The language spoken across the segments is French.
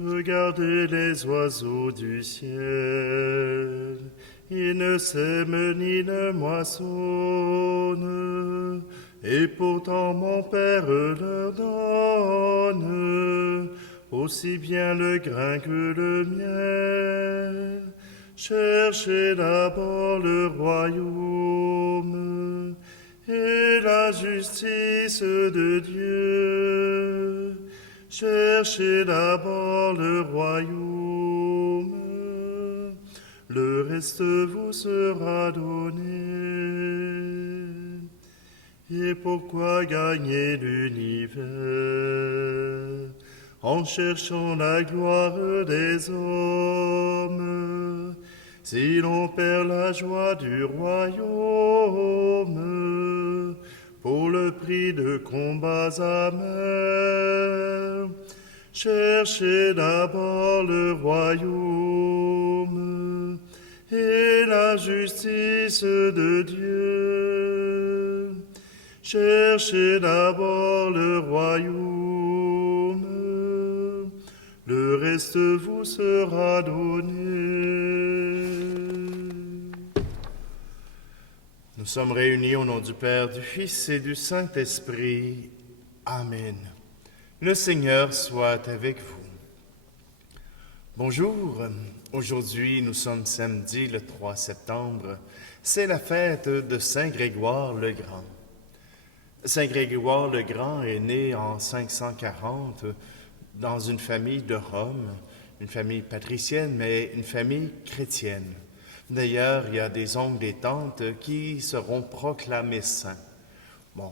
Regardez les oiseaux du ciel, ils ne sèment ni ne moissonnent, et pourtant mon Père leur donne aussi bien le grain que le miel. Cherchez d'abord le royaume et la justice de Dieu. Cherchez d'abord le royaume, le reste vous sera donné. Et pourquoi gagner l'univers en cherchant la gloire des hommes, si l'on perd la joie du royaume pour le prix de combats amers? Cherchez d'abord le royaume et la justice de Dieu. Cherchez d'abord le royaume, le reste vous sera donné. Nous sommes réunis au nom du Père, du Fils et du Saint-Esprit. Amen. Le Seigneur soit avec vous. Bonjour, aujourd'hui nous sommes samedi le 3 septembre. C'est la fête de Saint Grégoire le Grand. Saint Grégoire le Grand est né en 540 dans une famille de Rome, une famille patricienne, mais une famille chrétienne. D'ailleurs, il y a des oncles et tantes qui seront proclamés saints. Bon,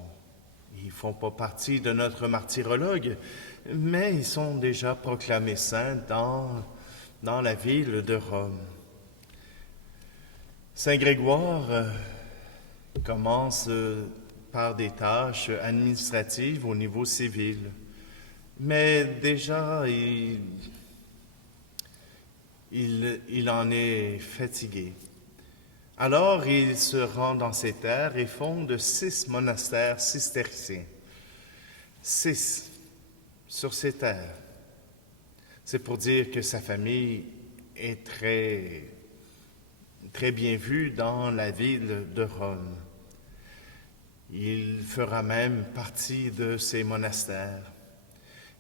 ils ne font pas partie de notre martyrologue, mais ils sont déjà proclamés saints dans la ville de Rome. Saint Grégoire commence par des tâches administratives au niveau civil. Mais déjà, il en est fatigué. Alors, il se rend dans ses terres et fonde 6 monastères cisterciens. 6 sur ses terres. C'est pour dire que sa famille est très, très bien vue dans la ville de Rome. Il fera même partie de ces monastères.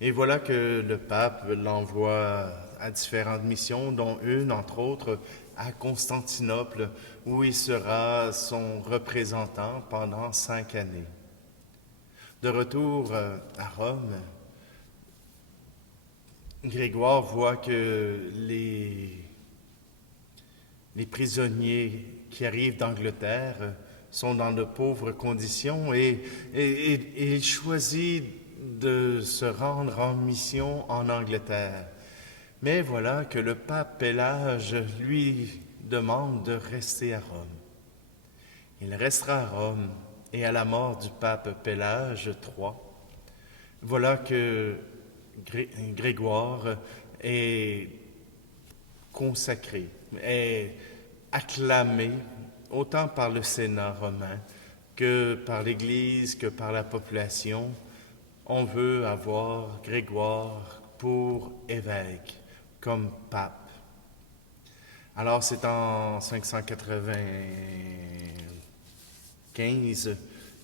Et voilà que le pape l'envoie à différentes missions, dont une, entre autres, à Constantinople, où il sera son représentant pendant 5 années. De retour à Rome, Grégoire voit que les prisonniers qui arrivent d'Angleterre sont dans de pauvres conditions et il choisit de se rendre en mission en Angleterre. Mais voilà que le pape Pélage lui demande de rester à Rome. Il restera à Rome et à la mort du pape Pélage III, voilà que Grégoire est consacré, est acclamé autant par le Sénat romain que par l'Église, que par la population. On veut avoir Grégoire pour évêque, comme pape. Alors c'est en 595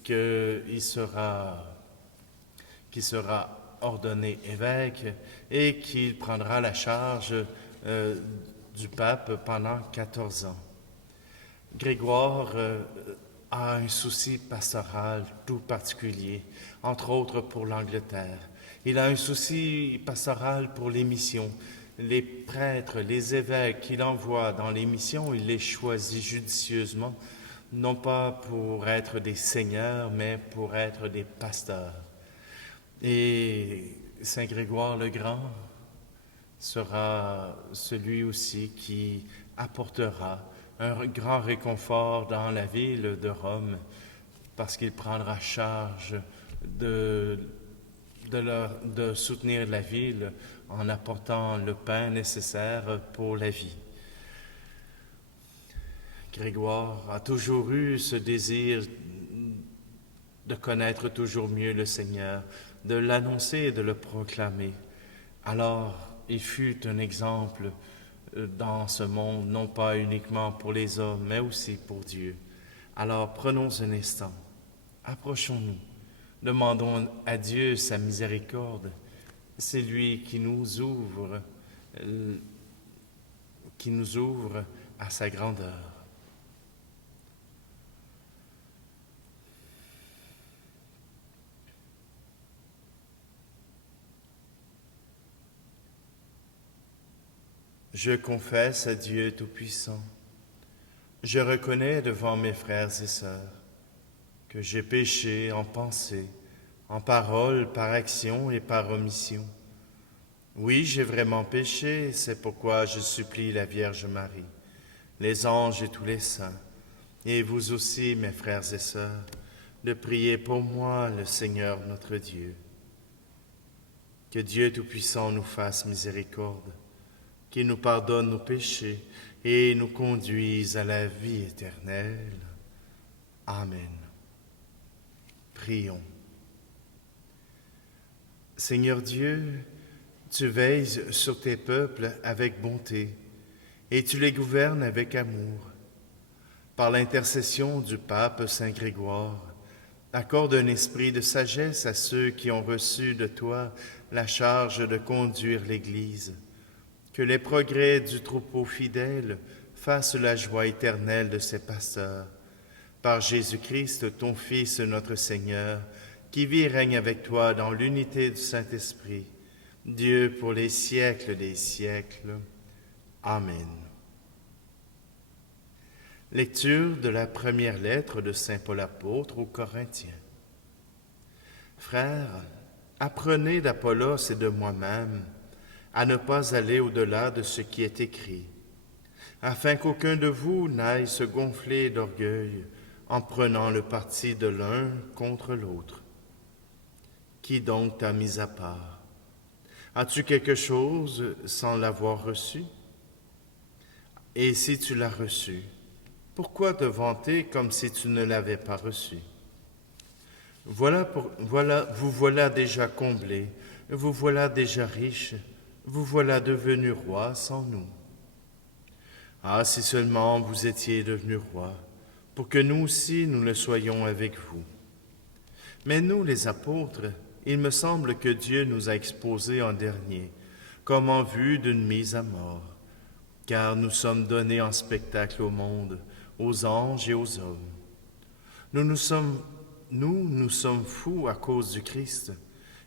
qu'il sera ordonné évêque et qu'il prendra la charge du pape pendant 14 ans. Grégoire a un souci pastoral tout particulier, entre autres pour l'Angleterre. Il a un souci pastoral pour les missions. Les prêtres, les évêques qu'il envoie dans les missions, il les choisit judicieusement, non pas pour être des seigneurs, mais pour être des pasteurs. Et Saint Grégoire le Grand sera celui aussi qui apportera un grand réconfort dans la ville de Rome, parce qu'il prendra charge de soutenir la ville en apportant le pain nécessaire pour la vie. Grégoire a toujours eu ce désir de connaître toujours mieux le Seigneur, de l'annoncer et de le proclamer. Alors, il fut un exemple dans ce monde, non pas uniquement pour les hommes, mais aussi pour Dieu. Alors prenons un instant, approchons-nous, demandons à Dieu sa miséricorde. C'est lui euh, qui nous ouvre à sa grandeur. Je confesse à Dieu Tout-Puissant, je reconnais devant mes frères et sœurs que j'ai péché en pensée, en parole, par action et par omission. Oui, j'ai vraiment péché, c'est pourquoi je supplie la Vierge Marie, les anges et tous les saints, et vous aussi, mes frères et sœurs, de prier pour moi, le Seigneur notre Dieu. Que Dieu Tout-Puissant nous fasse miséricorde, qu'il nous pardonne nos péchés et nous conduise à la vie éternelle. Amen. Prions. Seigneur Dieu, tu veilles sur tes peuples avec bonté et tu les gouvernes avec amour. Par l'intercession du pape Saint Grégoire, accorde un esprit de sagesse à ceux qui ont reçu de toi la charge de conduire l'Église. Que les progrès du troupeau fidèle fassent la joie éternelle de ses pasteurs. Par Jésus-Christ, ton Fils, notre Seigneur, qui vit et règne avec toi dans l'unité du Saint-Esprit, Dieu pour les siècles des siècles. Amen. Lecture de la première lettre de Saint Paul apôtre aux Corinthiens. Frères, apprenez d'Apollos et de moi-même à ne pas aller au-delà de ce qui est écrit, afin qu'aucun de vous n'aille se gonfler d'orgueil en prenant le parti de l'un contre l'autre. Qui donc t'a mis à part? As-tu quelque chose sans l'avoir reçu? Et si tu l'as reçu, pourquoi te vanter comme si tu ne l'avais pas reçu? Vous voilà déjà comblés, vous voilà déjà riches, vous voilà devenus rois sans nous. Ah, si seulement vous étiez devenus rois, pour que nous aussi nous le soyons avec vous. Mais nous, les apôtres, il me semble que Dieu nous a exposés en dernier, comme en vue d'une mise à mort, car nous sommes donnés en spectacle au monde, aux anges et aux hommes. Nous sommes fous à cause du Christ,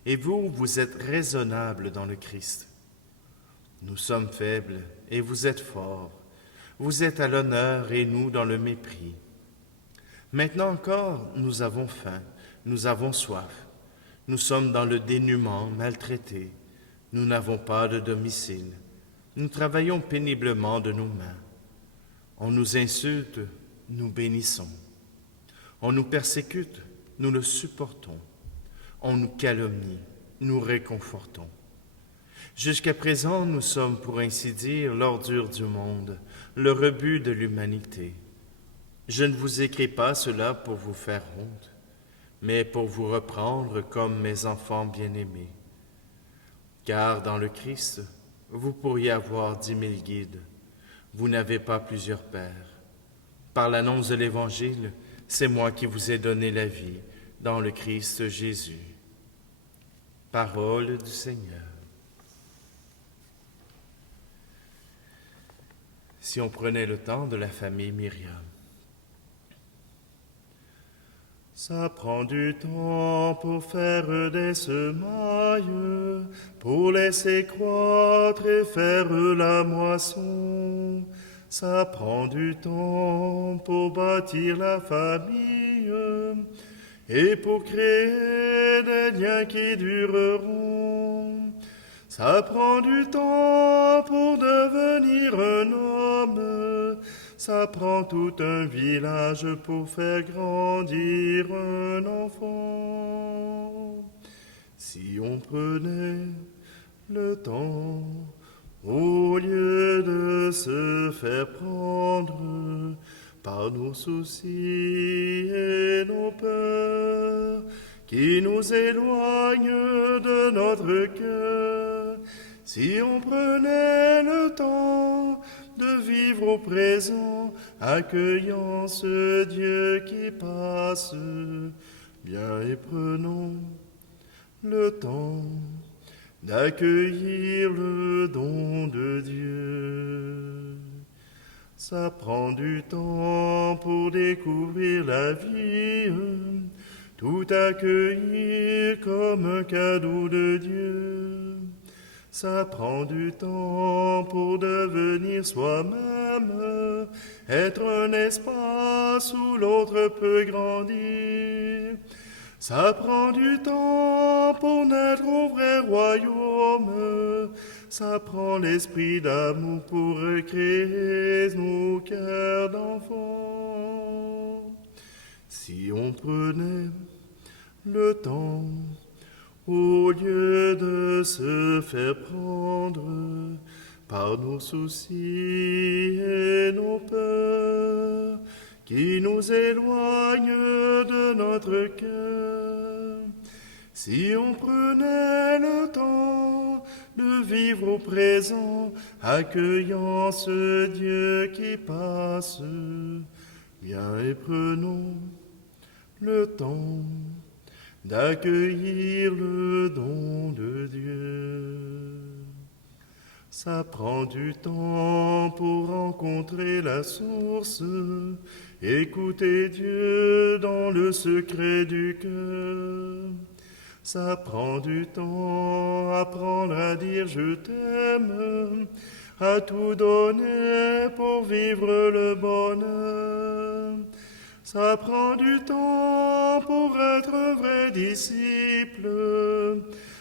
et vous, vous êtes raisonnables dans le Christ. Nous sommes faibles, et vous êtes forts. Vous êtes à l'honneur, et nous dans le mépris. Maintenant encore, nous avons faim, nous avons soif. Nous sommes dans le dénuement, maltraités. Nous n'avons pas de domicile. Nous travaillons péniblement de nos mains. On nous insulte, nous bénissons. On nous persécute, nous le supportons. On nous calomnie, nous réconfortons. Jusqu'à présent, nous sommes, pour ainsi dire, l'ordure du monde, le rebut de l'humanité. Je ne vous écris pas cela pour vous faire honte, mais pour vous reprendre comme mes enfants bien-aimés. Car dans le Christ, vous pourriez avoir 10 000 guides. Vous n'avez pas plusieurs pères. Par l'annonce de l'Évangile, c'est moi qui vous ai donné la vie dans le Christ Jésus. Parole du Seigneur. Si on prenait le temps de la famille Myriam. Ça prend du temps pour faire des semailles, pour laisser croître et faire la moisson. Ça prend du temps pour bâtir la famille et pour créer des liens qui dureront. Ça prend du temps pour devenir un homme. Ça prend tout un village pour faire grandir un enfant. Si on prenait le temps, au lieu de se faire prendre par nos soucis et nos peurs, qui nous éloignent de notre cœur, Si on prenait le temps de vivre au présent, accueillant ce Dieu qui passe, bien et prenons le temps d'accueillir le don de Dieu. Ça prend du temps pour découvrir la vie, tout accueillir comme un cadeau de Dieu. Ça prend du temps pour devenir soi-même, être un espace où l'autre peut grandir. Ça prend du temps pour naître au vrai royaume. Ça prend l'esprit d'amour pour recréer nos cœurs d'enfants. Si on prenait le temps, au lieu de se faire prendre par nos soucis et nos peurs, qui nous éloignent de notre cœur. Si on prenait le temps de vivre au présent, accueillant ce Dieu qui passe, bien et prenons le temps d'accueillir le don de Dieu. Ça prend du temps pour rencontrer la source, écouter Dieu dans le secret du cœur. Ça prend du temps, apprendre à dire je t'aime, à tout donner pour vivre le bonheur. Ça prend du temps pour être un vrai disciple.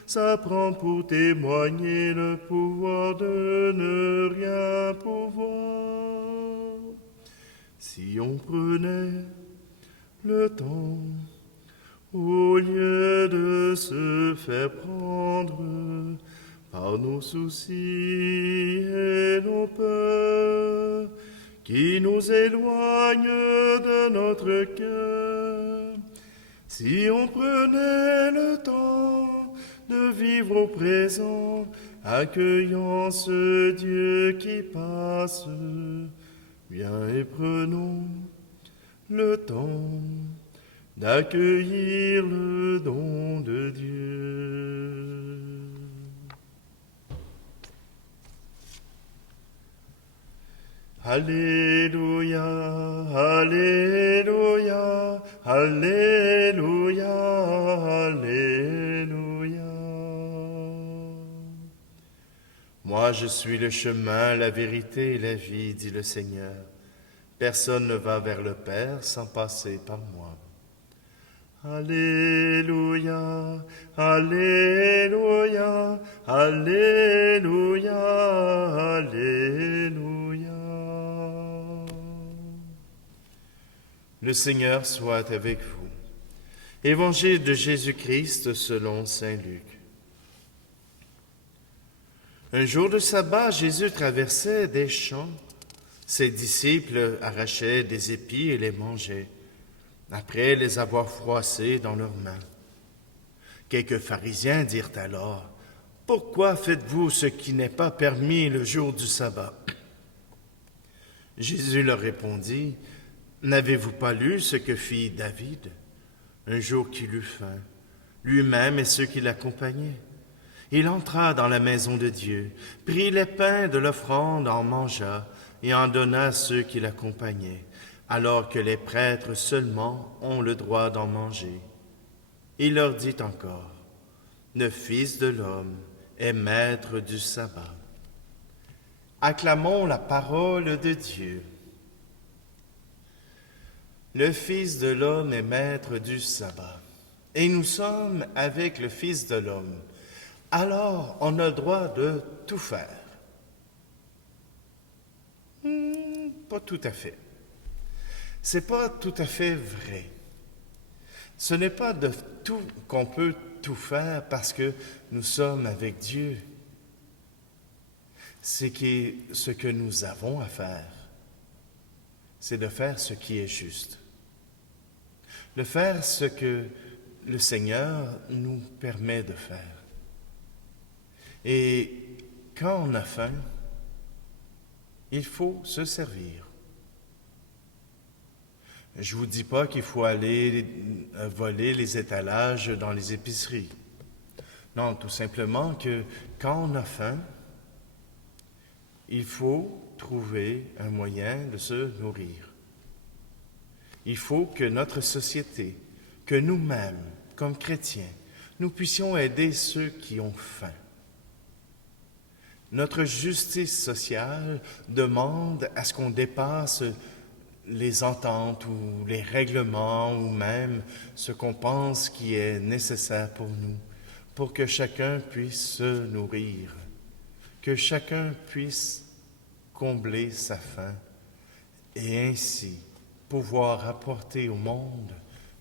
Ça prend pour témoigner le pouvoir de ne rien pouvoir. Si on prenait le temps, au lieu de se faire prendre par nos soucis et nos peurs, qui nous éloignent de notre cœur. Si on prenait le temps de vivre au présent, accueillant ce Dieu qui passe, bien et prenons le temps d'accueillir le don de Dieu. Alléluia, Alléluia, Alléluia, Alléluia. Moi, je suis le chemin, la vérité et la vie, dit le Seigneur. Personne ne va vers le Père sans passer par moi. Alléluia, Alléluia, Alléluia, Alléluia. Le Seigneur soit avec vous. Évangile de Jésus-Christ selon saint Luc. Un jour de sabbat, Jésus traversait des champs. Ses disciples arrachaient des épis et les mangeaient, après les avoir froissés dans leurs mains. Quelques pharisiens dirent alors, « Pourquoi faites-vous ce qui n'est pas permis le jour du sabbat ?» Jésus leur répondit, « N'avez-vous pas lu ce que fit David, un jour qu'il eut faim, lui-même et ceux qui l'accompagnaient? Il entra dans la maison de Dieu, prit les pains de l'offrande, en mangea et en donna à ceux qui l'accompagnaient, alors que les prêtres seulement ont le droit d'en manger. Il leur dit encore, « Le Fils de l'homme est maître du sabbat. » Acclamons la parole de Dieu. Le Fils de l'homme est maître du sabbat. Et nous sommes avec le Fils de l'homme. Alors, on a le droit de tout faire. Pas tout à fait. C'est pas tout à fait vrai. Ce n'est pas de tout qu'on peut tout faire parce que nous sommes avec Dieu. C'est ce que nous avons à faire. C'est de faire ce qui est juste. De faire ce que le Seigneur nous permet de faire. Et quand on a faim, il faut se servir. Je ne vous dis pas qu'il faut aller voler les étalages dans les épiceries. Non, tout simplement que quand on a faim, il faut trouver un moyen de se nourrir. Il faut que notre société, que nous-mêmes, comme chrétiens, nous puissions aider ceux qui ont faim. Notre justice sociale demande à ce qu'on dépasse les ententes ou les règlements ou même ce qu'on pense qui est nécessaire pour nous, pour que chacun puisse se nourrir, que chacun puisse combler sa faim et ainsi pouvoir apporter au monde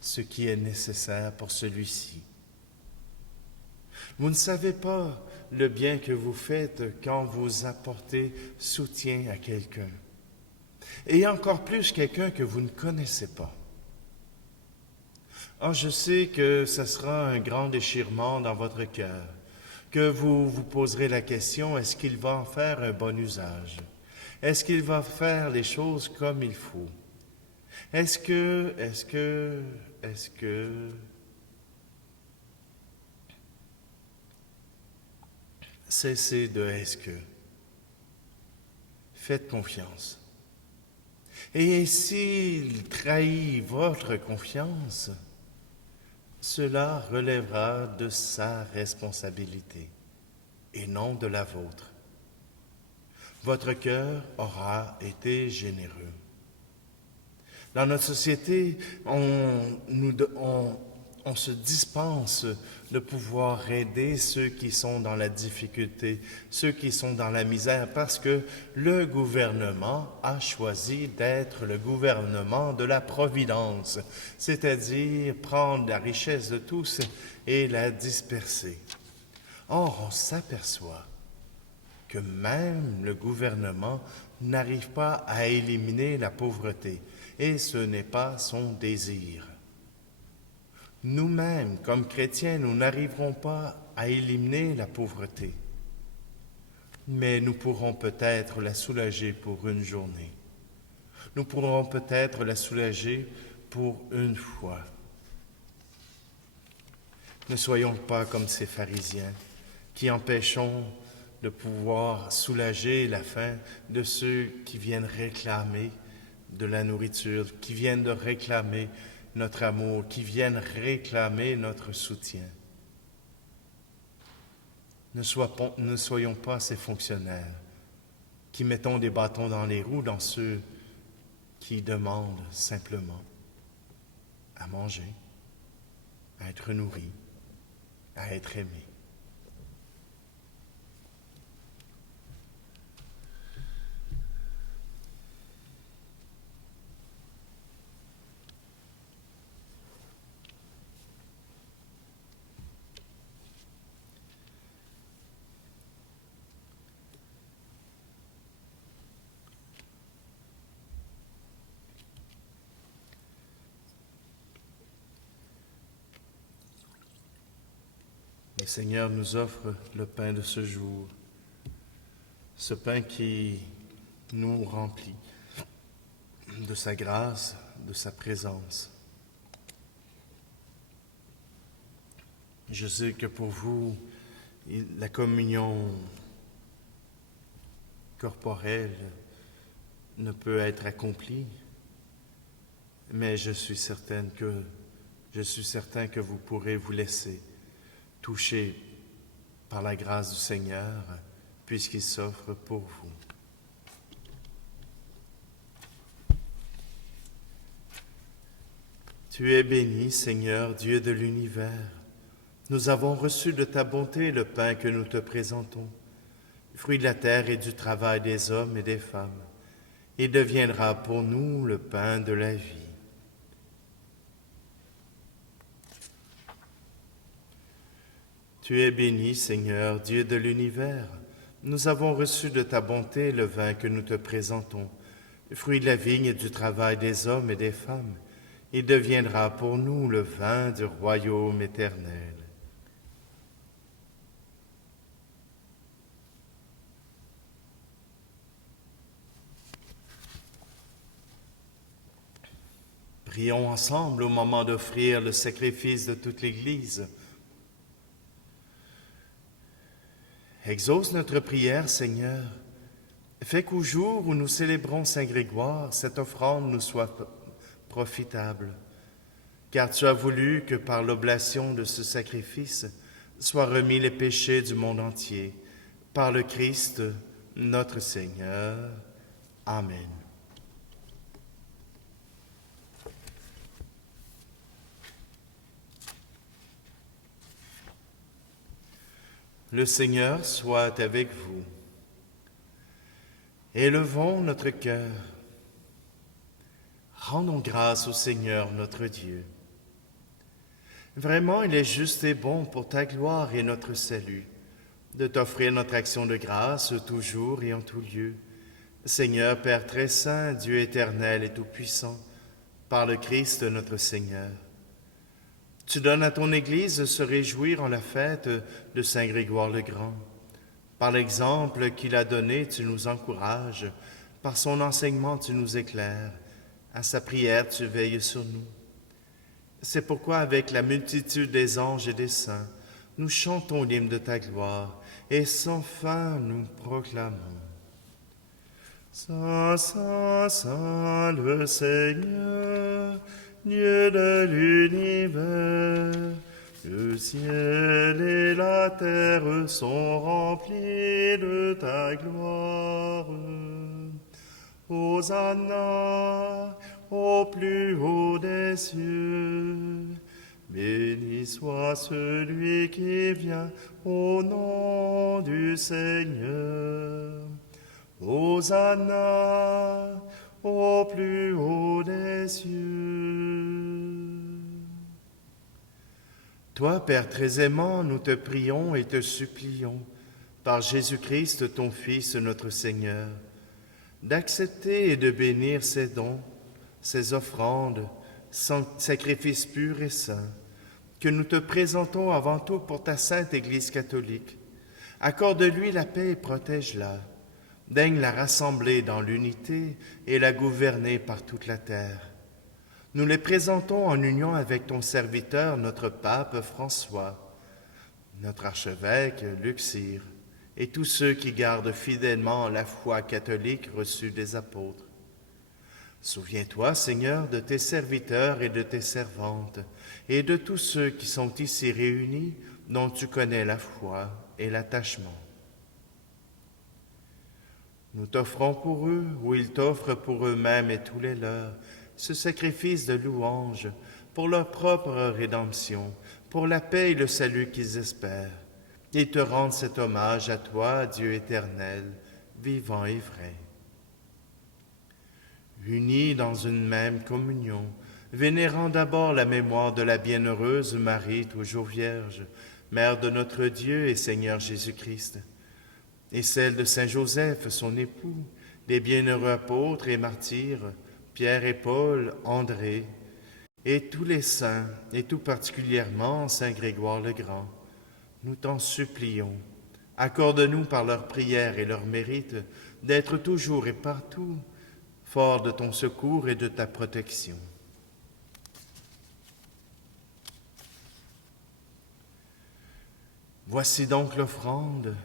ce qui est nécessaire pour celui-ci. Vous ne savez pas le bien que vous faites quand vous apportez soutien à quelqu'un, et encore plus quelqu'un que vous ne connaissez pas. Ah, je sais que ce sera un grand déchirement dans votre cœur, que vous vous poserez la question, est-ce qu'il va en faire un bon usage? Est-ce qu'il va faire les choses comme il faut? Est-ce que... Cessez de est-ce que. Faites confiance. Et s'il trahit votre confiance, cela relèvera de sa responsabilité et non de la vôtre. Votre cœur aura été généreux. Dans notre société, on se dispense de pouvoir aider ceux qui sont dans la difficulté, ceux qui sont dans la misère, parce que le gouvernement a choisi d'être le gouvernement de la providence, c'est-à-dire prendre la richesse de tous et la disperser. Or, on s'aperçoit que même le gouvernement n'arrive pas à éliminer la pauvreté, et ce n'est pas son désir. Nous-mêmes, comme chrétiens, nous n'arriverons pas à éliminer la pauvreté, mais nous pourrons peut-être la soulager pour une journée. Nous pourrons peut-être la soulager pour une fois. Ne soyons pas comme ces pharisiens qui empêchons de pouvoir soulager la faim de ceux qui viennent réclamer de la nourriture, qui viennent de réclamer notre amour, qui viennent réclamer notre soutien. Ne soyons pas ces fonctionnaires qui mettons des bâtons dans les roues dans ceux qui demandent simplement à manger, à être nourris, à être aimés. Le Seigneur nous offre le pain de ce jour, ce pain qui nous remplit de sa grâce, de sa présence. Je sais que pour vous, la communion corporelle ne peut être accomplie, mais je suis certain que vous pourrez vous laisser touché par la grâce du Seigneur, puisqu'il s'offre pour vous. Tu es béni, Seigneur, Dieu de l'univers. Nous avons reçu de ta bonté le pain que nous te présentons, fruit de la terre et du travail des hommes et des femmes. Il deviendra pour nous le pain de la vie. Tu es béni, Seigneur, Dieu de l'univers. Nous avons reçu de ta bonté le vin que nous te présentons, fruit de la vigne et du travail des hommes et des femmes. Il deviendra pour nous le vin du royaume éternel. Prions ensemble au moment d'offrir le sacrifice de toute l'Église. Exauce notre prière, Seigneur. Fais qu'au jour où nous célébrons Saint Grégoire, cette offrande nous soit profitable. Car tu as voulu que par l'oblation de ce sacrifice soient remis les péchés du monde entier. Par le Christ, notre Seigneur. Amen. Le Seigneur soit avec vous. Élevons notre cœur. Rendons grâce au Seigneur notre Dieu. Vraiment, il est juste et bon pour ta gloire et notre salut, de t'offrir notre action de grâce toujours et en tout lieu. Seigneur, Père très saint, Dieu éternel et tout-puissant, par le Christ notre Seigneur. Tu donnes à ton Église de se réjouir en la fête de Saint Grégoire le Grand. Par l'exemple qu'il a donné, tu nous encourages, par son enseignement tu nous éclaires, à sa prière tu veilles sur nous. C'est pourquoi avec la multitude des anges et des saints, nous chantons l'hymne de ta gloire et sans fin nous proclamons. Saint, Saint, Saint le Seigneur, Dieu de l'univers, le ciel et la terre sont remplis de ta gloire. Hosanna au plus haut des cieux. Béni soit celui qui vient au nom du Seigneur. Hosanna au plus haut des cieux. Toi, Père très aimant, nous te prions et te supplions, par Jésus-Christ, ton Fils, notre Seigneur, d'accepter et de bénir ces dons, ces offrandes, sacrifices purs et saints, que nous te présentons avant tout pour ta sainte Église catholique. Accorde-lui la paix et protège-la. Daigne la rassembler dans l'unité et la gouverner par toute la terre. Nous les présentons en union avec ton serviteur, notre pape François, notre archevêque Luxire, et tous ceux qui gardent fidèlement la foi catholique reçue des apôtres. Souviens-toi, Seigneur, de tes serviteurs et de tes servantes, et de tous ceux qui sont ici réunis, dont tu connais la foi et l'attachement. Nous t'offrons pour eux, ou ils t'offrent pour eux-mêmes et tous les leurs, ce sacrifice de louange, pour leur propre rédemption, pour la paix et le salut qu'ils espèrent. Ils te rendent cet hommage à toi, Dieu éternel, vivant et vrai. Unis dans une même communion, vénérant d'abord la mémoire de la bienheureuse Marie, toujours vierge, Mère de notre Dieu et Seigneur Jésus-Christ, et celle de Saint Joseph, son époux, des bienheureux apôtres et martyrs, Pierre et Paul, André, et tous les saints, et tout particulièrement Saint Grégoire le Grand, nous t'en supplions. Accorde-nous par leurs prières et leurs mérites d'être toujours et partout forts de ton secours et de ta protection. Voici donc l'offrande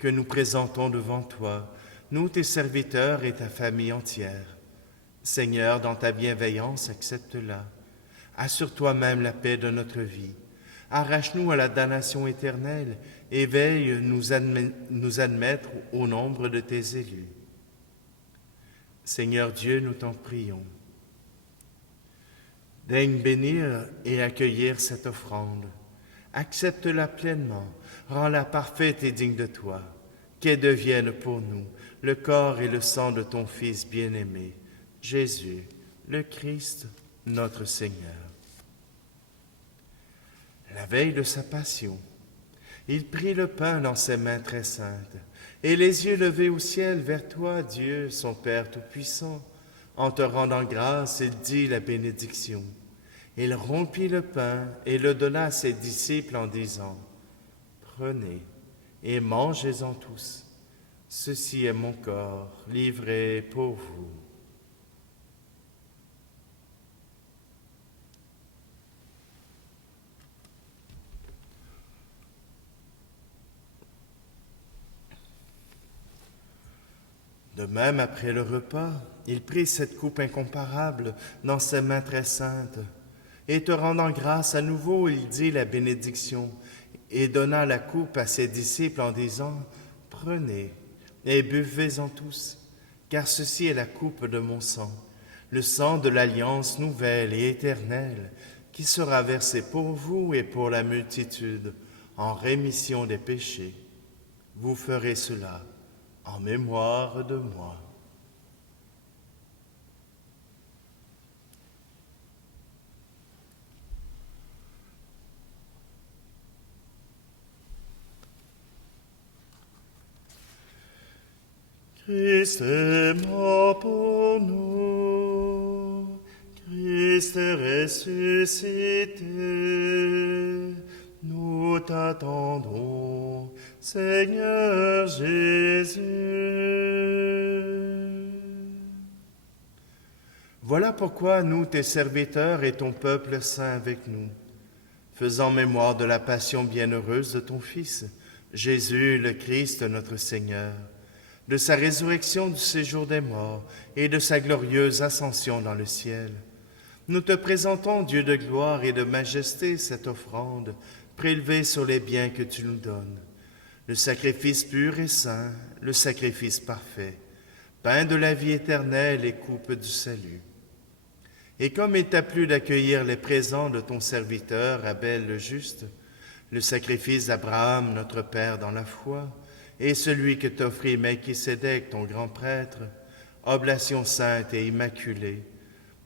que nous présentons devant toi, nous tes serviteurs et ta famille entière. Seigneur, dans ta bienveillance, accepte-la. Assure toi-même la paix de notre vie. Arrache-nous à la damnation éternelle et veille nous admettre au nombre de tes élus. Seigneur Dieu, nous t'en prions. Daigne bénir et accueillir cette offrande. Accepte-la pleinement, rends-la parfaite et digne de toi, qu'elle devienne pour nous le corps et le sang de ton Fils bien-aimé, Jésus, le Christ, notre Seigneur. La veille de sa passion, il prit le pain dans ses mains très saintes, et les yeux levés au ciel vers toi, Dieu, son Père Tout-Puissant, en te rendant grâce, il dit la bénédiction. Il rompit le pain et le donna à ses disciples en disant, « Prenez et mangez-en tous. Ceci est mon corps, livré pour vous. » De même, après le repas, il prit cette coupe incomparable dans ses mains très saintes, et te rendant grâce à nouveau, il dit la bénédiction, et donna la coupe à ses disciples en disant, « Prenez et buvez-en tous, car ceci est la coupe de mon sang, le sang de l'alliance nouvelle et éternelle, qui sera versé pour vous et pour la multitude, en rémission des péchés. Vous ferez cela en mémoire de moi. » Christ est mort pour nous, Christ est ressuscité, nous t'attendons, Seigneur Jésus. Voilà pourquoi nous, tes serviteurs et ton peuple saint avec nous, faisant mémoire de la passion bienheureuse de ton Fils, Jésus le Christ notre Seigneur, de sa résurrection du séjour des morts et de sa glorieuse ascension dans le ciel. Nous te présentons, Dieu de gloire et de majesté, cette offrande prélevée sur les biens que tu nous donnes, le sacrifice pur et saint, le sacrifice parfait, pain de la vie éternelle et coupe du salut. Et comme il t'a plu d'accueillir les présents de ton serviteur Abel le juste, le sacrifice d'Abraham notre Père dans la foi, et celui que t'offrit Melchisédek, ton grand prêtre, oblation sainte et immaculée,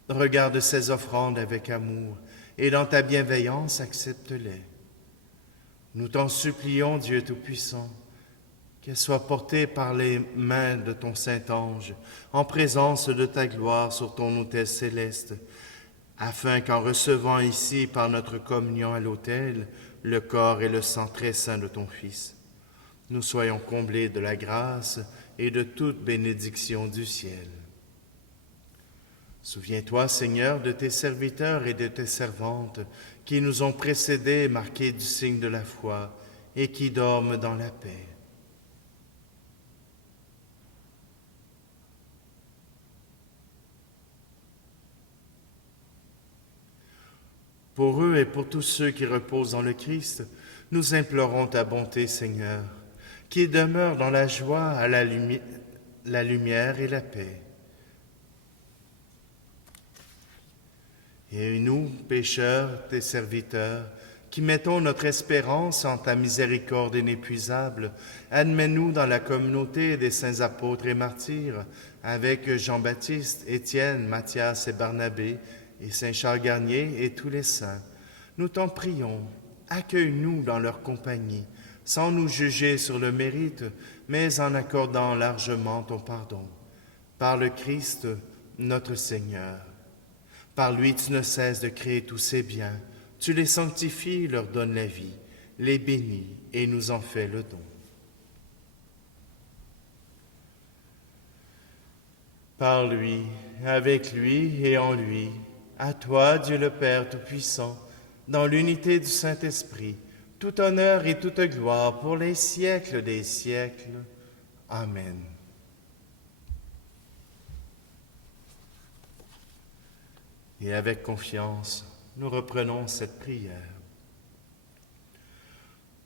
regarde ces offrandes avec amour, et dans ta bienveillance accepte-les. Nous t'en supplions, Dieu Tout-Puissant, qu'elles soient portées par les mains de ton Saint-Ange, en présence de ta gloire sur ton autel céleste, afin qu'en recevant ici, par notre communion à l'autel, le corps et le sang très saint de ton Fils, nous soyons comblés de la grâce et de toute bénédiction du ciel. Souviens-toi, Seigneur, de tes serviteurs et de tes servantes qui nous ont précédés, marqués du signe de la foi, et qui dorment dans la paix. Pour eux et pour tous ceux qui reposent en le Christ, nous implorons ta bonté, Seigneur, qui demeure dans la joie, à la lumière et la paix. Et nous, pécheurs, tes serviteurs, qui mettons notre espérance en ta miséricorde inépuisable, admets-nous dans la communauté des saints apôtres et martyrs, avec Jean-Baptiste, Étienne, Matthias et Barnabé, et saint Charles Garnier et tous les saints. Nous t'en prions, accueille-nous dans leur compagnie, sans nous juger sur le mérite, mais en accordant largement ton pardon. Par le Christ, notre Seigneur. Par lui, tu ne cesses de créer tous ces biens. Tu les sanctifies, leur donnes la vie, les bénis et nous en fais le don. Par lui, avec lui et en lui, à toi, Dieu le Père Tout-Puissant, dans l'unité du Saint-Esprit, tout honneur et toute gloire pour les siècles des siècles. Amen. Et avec confiance, nous reprenons cette prière.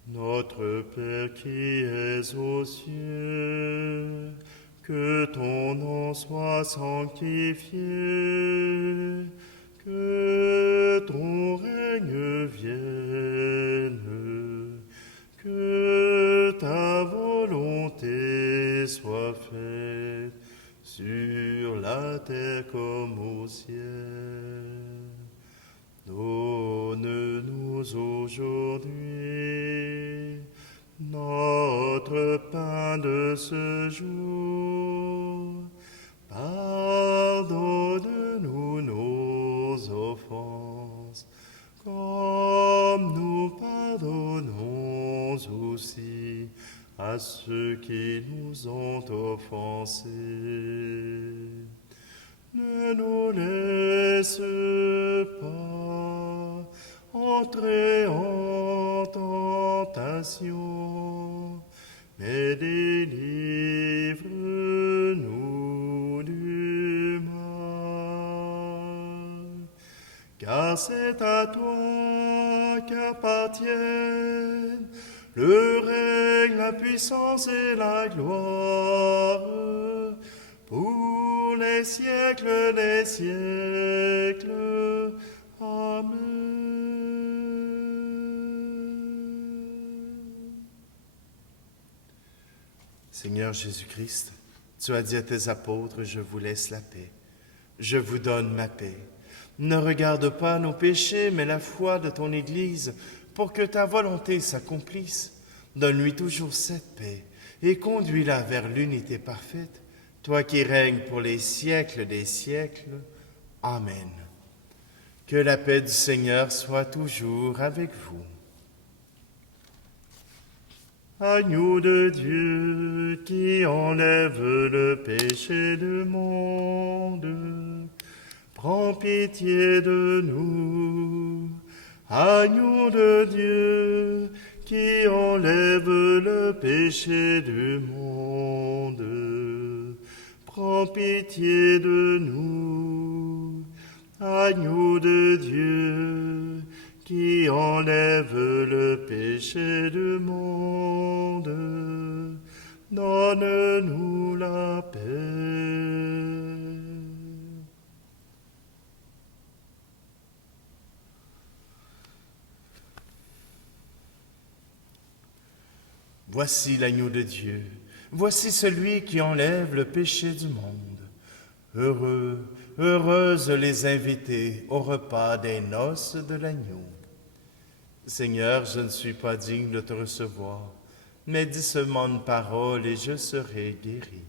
Notre Père qui es aux cieux, que ton nom soit sanctifié, que ton règne vienne, que ta volonté soit faite sur la terre comme au ciel. Donne-nous aujourd'hui notre pain de ce jour. Pardonne-nous nos offenses, comme nous pardonnons aussi à ceux qui nous ont offensés. Ne nous laisse pas entrer en tentation, mais délivre-nous car c'est à toi qu'appartiennent le règne, la puissance et la gloire pour les siècles des siècles. Amen. Seigneur Jésus-Christ, tu as dit à tes apôtres, je vous laisse la paix, je vous donne ma paix. Ne regarde pas nos péchés, mais la foi de ton Église, pour que ta volonté s'accomplisse. Donne-lui toujours cette paix et conduis-la vers l'unité parfaite, toi qui règnes pour les siècles des siècles. Amen. Que la paix du Seigneur soit toujours avec vous. Agneau de Dieu qui enlève le péché du monde, prends pitié de nous. Agneau de Dieu qui enlève le péché du monde, prends pitié de nous. Agneau de Dieu qui enlève le péché du monde, donne-nous la paix. Voici l'agneau de Dieu, voici celui qui enlève le péché du monde. Heureux, heureuses les invités au repas des noces de l'agneau. Seigneur, je ne suis pas digne de te recevoir, mais dis seulement une parole et je serai guéri.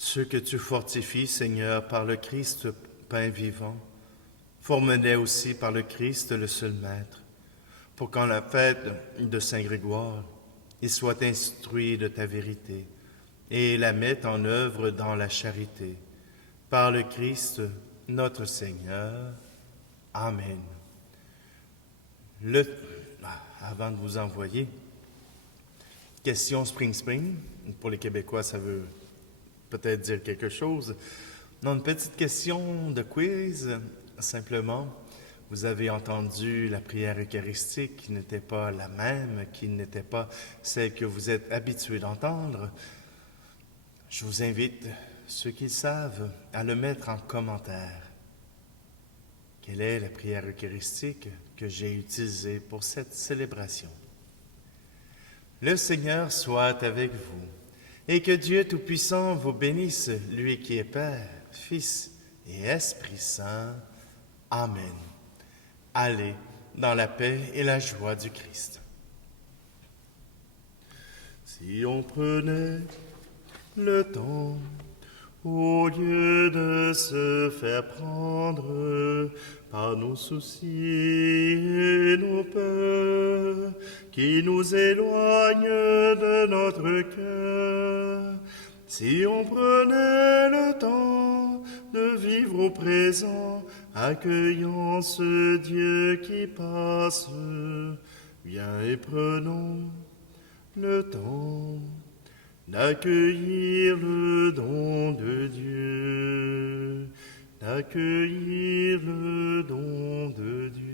Ceux que tu fortifies, Seigneur, par le Christ, pain vivant, forme-les aussi par le Christ, le seul Maître, pour qu'en la fête de Saint Grégoire, ils soient instruits de ta vérité et la mettent en œuvre dans la charité. Par le Christ, notre Seigneur. Amen. Avant de vous envoyer, question Spring. Pour les Québécois, ça veut peut-être dire quelque chose. Non, une petite question de quiz, simplement. Vous avez entendu la prière eucharistique qui n'était pas la même, qui n'était pas celle que vous êtes habitués d'entendre. Je vous invite, ceux qui le savent, à le mettre en commentaire. Quelle est la prière eucharistique que j'ai utilisée pour cette célébration? Le Seigneur soit avec vous. Et que Dieu Tout-Puissant vous bénisse, lui qui est Père, Fils et Esprit Saint. Amen. Allez dans la paix et la joie du Christ. Si on prenait le temps, au lieu de se faire prendre par nos soucis et nos peurs, qui nous éloignent de notre cœur, si on prenait le temps de vivre au présent, accueillant ce Dieu qui passe, viens et prenons le temps d'accueillir le don de Dieu, d'accueillir le don de Dieu.